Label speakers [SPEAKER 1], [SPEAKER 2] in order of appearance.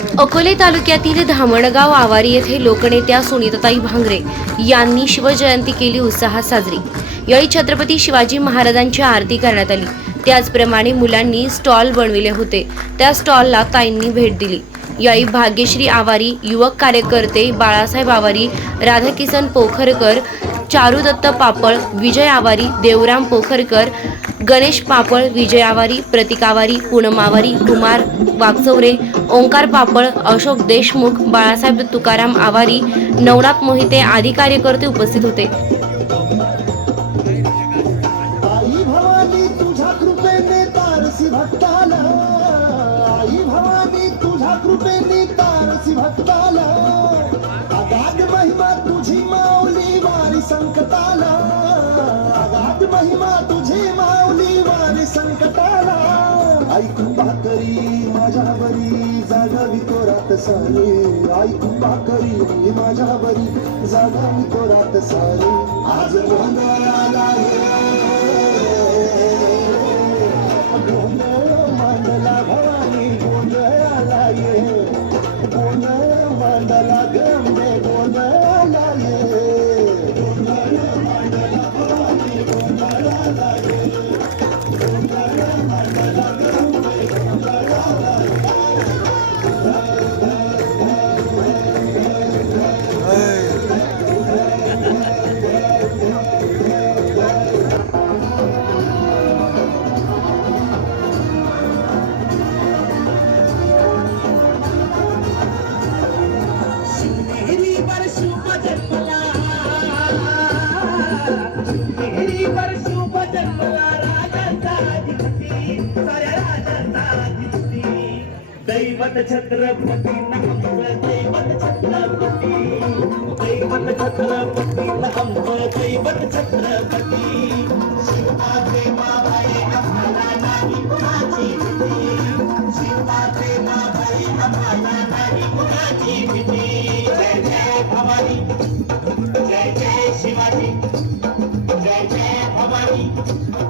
[SPEAKER 1] अकोले तालुक्यातील धामणगाव आवारी येथे लोकनेत्या सुनीताताई भांगरे यांनी शिवजयंती केली उत्साहात साजरी. यावेळी छत्रपती शिवाजी महाराजांची आरती करण्यात आली. त्याचप्रमाणे मुलांनी स्टॉल बनविले होते. त्या स्टॉलला ताईंनी भेट दिली. यावेळी भाग्यश्री आवारी युवक कार्यकर्ते बाळासाहेब आवारी राधाकिसन पोखरकर चारुदत्त पापळ विजय आवारी देवराम पोखरकर गणेश पापळ विजय आवारी प्रतीक आवारी पूनम आवारी कुमार वागचौरे ओंकार पापळ अशोक देशमुख बाळासाहेब तुकाराम आवारी नवनाथ मोहिते आदी कार्यकर्ते उपस्थित होते.
[SPEAKER 2] आई भवानी तुझ्या कृपेने तारसी भक्ताला. महिमा तुझी माऊली वारी संकटाला. ऐकून भाकरी करी माझ्यावरी जागावी कोरात सारे ऐकून भाकरी करी माझ्यावरी जागावी कोरात सारे आज गोंधळाला
[SPEAKER 3] दैवत छत्रपती नमः दैवत छत्रपती. दैवत छत्रपती नमः दैवत छत्रपती. शिवबाचे माभाई आम्हाला नाही कुणाची भीती. शिवबाचे माभाई आम्हाला नाही कुणाची भीती. जय जय भवानी. जय जय शिवाजी. जय जय भवानी.